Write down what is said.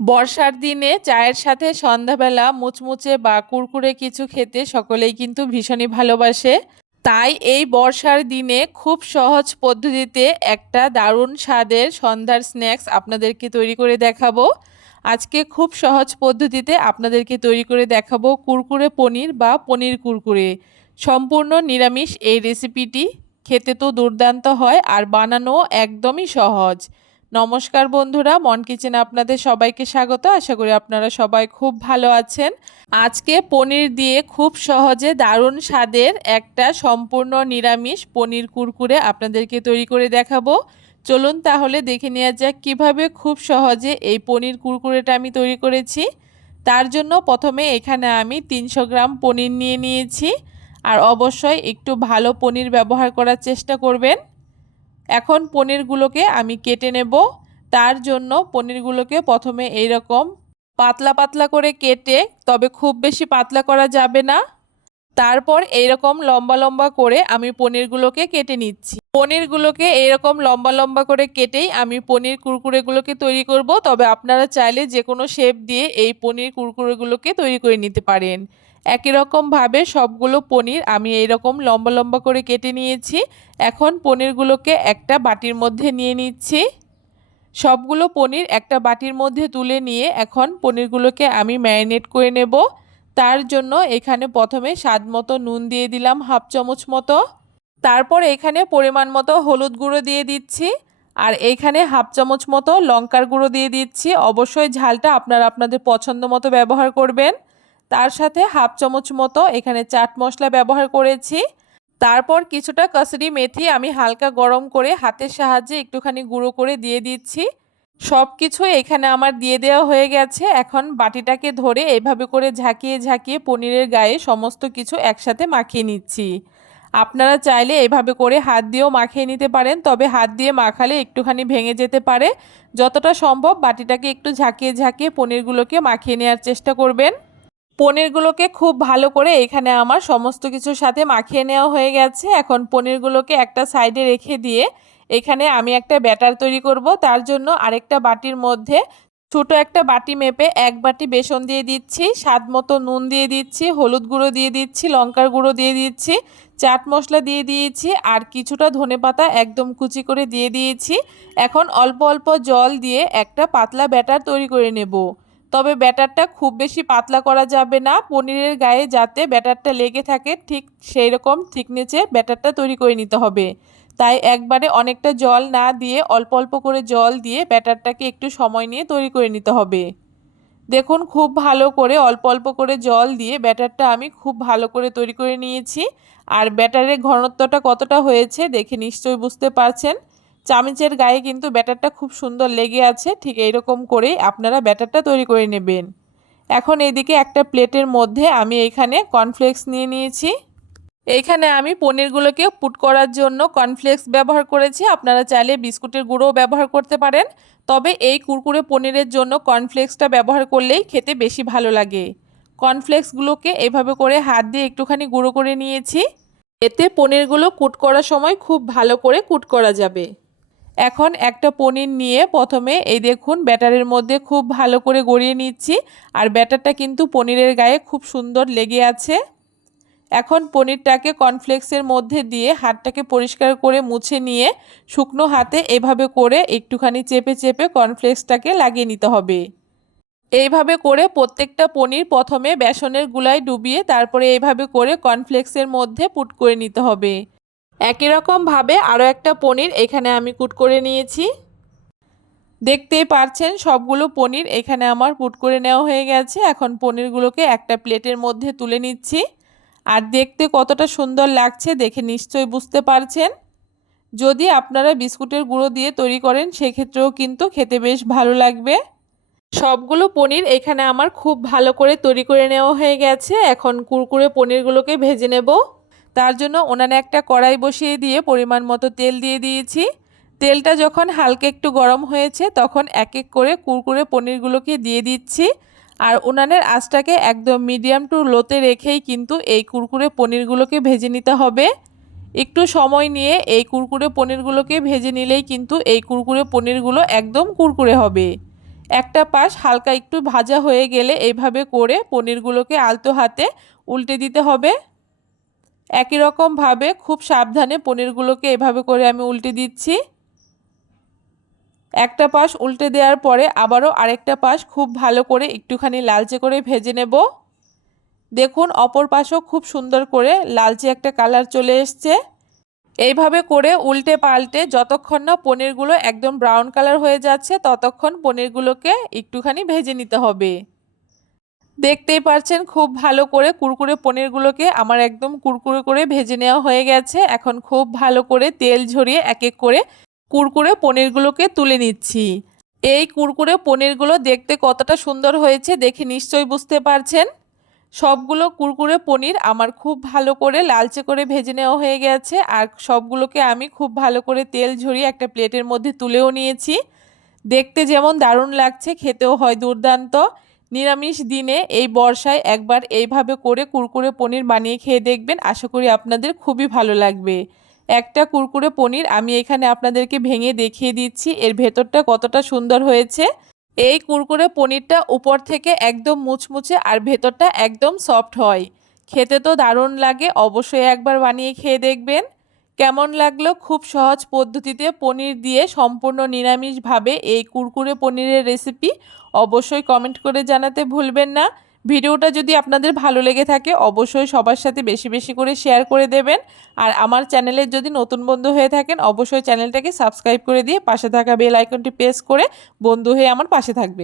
বর্ষার দিনে চায়ের সাথে সন্ধ্যাবেলা মুচমুচে বা কুরকুরে কিছু খেতে সকলেই কিন্তু ভীষণই ভালোবাসে। তাই এই বর্ষার দিনে খুব সহজ পদ্ধতিতে একটা দারুণ স্বাদের সন্ধ্যার স্ন্যাক্স আপনাদেরকে তৈরি করে দেখাবো। আজকে খুব সহজ পদ্ধতিতে আপনাদেরকে তৈরি করে দেখাবো কুরকুরে পনির বা পনির কুরকুরে। সম্পূর্ণ নিরামিষ এই রেসিপিটি খেতে তো দুর্দান্ত হয় আর বানানো একদমই সহজ। নমস্কার বন্ধুরা, মন কিচেন আপনাদের সবাইকে স্বাগত। আশা করি আপনারা সবাই খুব ভালো আছেন। আজকে পনির দিয়ে খুব সহজে দারুণ স্বাদের একটা সম্পূর্ণ নিরামিষ পনির কুরকুরে আপনাদেরকে তৈরি করে দেখাবো। চলুন তাহলে দেখে নেওয়া যাক কীভাবে খুব সহজে এই পনির কুরকুরেটা আমি তৈরি করেছি। তার জন্য প্রথমে এখানে আমি তিনশো গ্রাম পনির নিয়ে নিয়েছি। আর অবশ্যই একটু ভালো পনির ব্যবহার করার চেষ্টা করবেন। এখন পনিরগুলোকে আমি কেটে নেব। তার জন্য পনিরগুলোকে প্রথমে এইরকম পাতলা পাতলা করে কেটে, তবে খুব বেশি পাতলা করা যাবে না। তারপর এইরকম লম্বা লম্বা করে আমি পনিরগুলোকে কেটে নিচ্ছি। পনিরগুলোকে এইরকম লম্বা লম্বা করে কেটেই আমি পনির কুরকুরেগুলোকে তৈরি করব। তবে আপনারা চাইলে যে কোনো শেপ দিয়ে এই পনির কুরকুরেগুলোকে তৈরি করে নিতে পারেন। একই রকমভাবে সবগুলো পনির আমি এই রকম লম্বা লম্বা করে কেটে নিয়েছি। এখন পনিরগুলোকে একটা বাটির মধ্যে নিয়ে নিচ্ছি। সবগুলো পনির একটা বাটির মধ্যে তুলে নিয়ে এখন পনিরগুলোকে আমি ম্যারিনেট করে নেব। তার জন্য এখানে প্রথমে স্বাদ মতো নুন দিয়ে দিলাম হাফ চামচ মতো। তারপর এখানে পরিমাণ মতো হলুদ গুঁড়ো দিয়ে দিচ্ছি। আর এইখানে হাফ চামচ মতো লঙ্কার গুঁড়ো দিয়ে দিচ্ছি। অবশ্যই ঝালটা আপনারা আপনাদের পছন্দ মতো ব্যবহার করবেন। তার সাথে হাফ চামচ মতো এখানে চাট মশলা ব্যবহার করেছি। তারপর কিছুটা কাসুরি মেথি আমি হালকা গরম করে হাতের সাহায্যে একটুখানি গুঁড়ো করে দিয়ে দিচ্ছি। সব কিছু এখানে আমার দিয়ে দেওয়া হয়ে গেছে। এখন বাটিটাকে ধরে এভাবে করে ঝাঁকিয়ে ঝাঁকিয়ে পনিরের গায়ে সমস্ত কিছু একসাথে মাখিয়ে নিচ্ছি। আপনারা চাইলে এভাবে করে হাত দিয়েও মাখিয়ে নিতে পারেন, তবে হাত দিয়ে মাখালে একটুখানি ভেঙে যেতে পারে। যতটা সম্ভব বাটিটাকে একটু ঝাঁকিয়ে ঝাঁকিয়ে পনিরগুলোকে মাখিয়ে নেওয়ার চেষ্টা করবেন। পনিরগুলোকে খুব ভালো করে এখানে আমার সমস্ত কিছুর সাথে মাখিয়ে নেওয়া হয়ে গেছে। এখন পনিরগুলোকে একটা সাইডে রেখে দিয়ে এখানে আমি একটা ব্যাটার তৈরি করব। তার জন্য আরেকটা বাটির মধ্যে ছোটো একটা বাটি মেপে এক বাটি বেসন দিয়ে দিচ্ছি, স্বাদ মতো নুন দিয়ে দিচ্ছি, হলুদ গুঁড়ো দিয়ে দিচ্ছি, লঙ্কার গুঁড়ো দিয়ে দিচ্ছি, চাট মশলা দিয়ে দিয়েছি আর কিছুটা ধনে পাতা একদম কুচি করে দিয়ে দিয়েছি। এখন অল্প অল্প জল দিয়ে একটা পাতলা ব্যাটার তৈরি করে নেব। তবে ব্যাটারটা খুব বেশি পাতলা করা যাবে না। পনিরের গায়ে যাতে ব্যাটারটা লেগে থাকে, ঠিক সেই রকম থিকনেচে ব্যাটারটা তৈরি করে নিতে হবে। তাই একবারে অনেকটা জল না দিয়ে, অল্প অল্প করে জল দিয়ে ব্যাটারটাকে একটু সময় নিয়ে তৈরি করে নিতে হবে। দেখুন, খুব ভালো করে অল্প অল্প করে জল দিয়ে ব্যাটারটা আমি খুব ভালো করে তৈরি করে নিয়েছি। আর ব্যাটারের ঘনত্বটা কতটা হয়েছে দেখে নিশ্চয়ই বুঝতে পারছেন। চামচের গায়ে কিন্তু ব্যাটারটা খুব সুন্দর লেগে আছে, ঠিক এইরকম করেই আপনারা ব্যাটারটা তৈরি করে নেবেন। এখন এদিকে একটা প্লেটের মধ্যে আমি এখানে কর্নফ্লেক্স নিয়ে নিয়েছি। এইখানে আমি পনিরগুলোকে পুট করার জন্য কর্নফ্লেক্স ব্যবহার করেছি। আপনারা চাইলে বিস্কুটের গুঁড়োও ব্যবহার করতে পারেন। তবে এই কুরকুরে পনিরের জন্য কর্নফ্লেক্সটা ব্যবহার করলেই খেতে বেশি ভালো লাগে। কর্নফ্লেক্সগুলোকে এভাবে করে হাত দিয়ে একটুখানি গুঁড়ো করে নিয়েছি। এতে পনিরগুলো কুট করার সময় খুব ভালো করে কুট করা যাবে। এখন একটা পনির নিয়ে প্রথমে এই দেখুন ব্যাটারের মধ্যে খুব ভালো করে গড়িয়ে নিচ্ছি। আর ব্যাটারটা কিন্তু পনিরের গায়ে খুব সুন্দর লেগে আছে। এখন পনিরটাকে কর্নফ্লেক্সের মধ্যে দিয়ে হাতটাকে পরিষ্কার করে মুছে নিয়ে শুকনো হাতে এভাবে করে একটুখানি চেপে চেপে কর্নফ্লেক্সটাকে লাগিয়ে নিতে হবে। এইভাবে করে প্রত্যেকটা পনির প্রথমে বেসনের গুলায় ডুবিয়ে তারপরে এইভাবে করে কর্নফ্লেক্সের মধ্যে পুট করে নিতে হবে। একই রকমভাবে আরও একটা পনির এখানে আমি কুট করে নিয়েছি। দেখতেই পারছেন, সবগুলো পনির এখানে আমার পুট করে নেওয়া হয়ে গেছে। এখন পনিরগুলোকে একটা প্লেটের মধ্যে তুলে নিচ্ছি। আর দেখতে কতটা সুন্দর লাগছে দেখে নিশ্চয়ই বুঝতে পারছেন। যদি আপনারা বিস্কুটের গুঁড়ো দিয়ে তৈরি করেন, সেক্ষেত্রেও কিন্তু খেতে বেশ ভালো লাগবে। সবগুলো পনির এখানে আমার খুব ভালো করে তৈরি করে নেওয়া হয়ে গেছে। এখন কুরকুরে পনিরগুলোকে ভেজে নেব। তার জন্য ওনানে একটা কড়াই বসিয়ে দিয়ে পরিমাণ মতো তেল দিয়ে দিয়েছি। তেলটা যখন হালকা একটু গরম হয়েছে, তখন এক এক করে কুরকুরে পনিরগুলোকে দিয়ে দিচ্ছি। আর উনানের আঁচটাকে একদম মিডিয়াম টু লোতে রেখেই কিন্তু এই কুরকুরে পনিরগুলোকে ভেজে নিতে হবে। একটু সময় নিয়ে এই কুরকুরে পনিরগুলোকে ভেজে নিলেই কিন্তু এই কুরকুরে পনিরগুলো একদম কুরকুরে হবে। একটা পাশ হালকা একটু ভাজা হয়ে গেলে এইভাবে করে পনিরগুলোকে আলতো হাতে উল্টে দিতে হবে। একই রকমভাবে খুব সাবধানে পনিরগুলোকে এভাবে করে আমি উল্টে দিচ্ছি। একটা পাশ উল্টে দেওয়ার পরে আবারও আরেকটা পাশ খুব ভালো করে একটুখানি লালচে করে ভেজে নেব। দেখুন, অপর পাশও খুব সুন্দর করে লালচে একটা কালার চলে এসছে। এইভাবে করে উল্টে পাল্টে যতক্ষণ না পনিরগুলো একদম ব্রাউন কালার হয়ে যাচ্ছে, ততক্ষণ পনিরগুলোকে একটুখানি ভেজে নিতে হবে। দেখতেই পারছেন, খুব ভালো করে কুরকুরে পনিরগুলোকে আমার একদম কুরকুরে করে ভেজে নেওয়া হয়ে গেছে। এখন খুব ভালো করে তেল ঝরিয়ে এক এক করে কুরকুরে পনিরগুলোকে তুলে নিচ্ছি। এই কুরকুরে পনিরগুলো দেখতে কতটা সুন্দর হয়েছে দেখে নিশ্চয়ই বুঝতে পারছেন। সবগুলো কুরকুরে পনির আমার খুব ভালো করে লালচে করে ভেজে নেওয়া হয়ে গেছে আর সবগুলোকে আমি খুব ভালো করে তেল ঝরিয়ে একটা প্লেটের মধ্যে তুলেও নিয়েছি। দেখতে যেমন দারুণ লাগছে, খেতেও হয় দুর্দান্ত। নিরামিষ দিনে এই বর্ষায় একবার এইভাবে করে কুরকুরে পনির বানিয়ে খেয়ে দেখবেন। আশা করি আপনাদের খুবই ভালো লাগবে। একটা কুরকুরে পনির আমি এখানে আপনাদেরকে ভেঙে দেখিয়ে দিচ্ছি। এর ভেতরটা কতটা সুন্দর হয়েছে। এই কুরকুরে পনিরটা উপর থেকে একদম মুচমুচে আর ভেতরটা একদম সফট হয়। খেতে তো দারুণ লাগে। অবশ্যই একবার বানিয়ে খেয়ে দেখবেন। কেমন লাগল? খুব সহজ পদ্ধতিতে পনির দিয়ে সম্পূর্ণ নিরামিষভাবে এই কুরকুরে পনিরের রেসিপি অবশ্যই কমেন্ট করে জানাতে ভুলবেন না। ভিডিওটা যদি আপনাদের ভালো লেগে থাকে, অবশ্যই সবার সাথে বেশি বেশি করে শেয়ার করে দেবেন। আর আমার চ্যানেলের যদি নতুন বন্ধু হয়ে থাকেন, অবশ্যই চ্যানেলটাকে সাবস্ক্রাইব করে দিয়ে পাশে থাকা বেল আইকনটি প্রেস করে বন্ধু হয়ে আমার পাশে থাকবে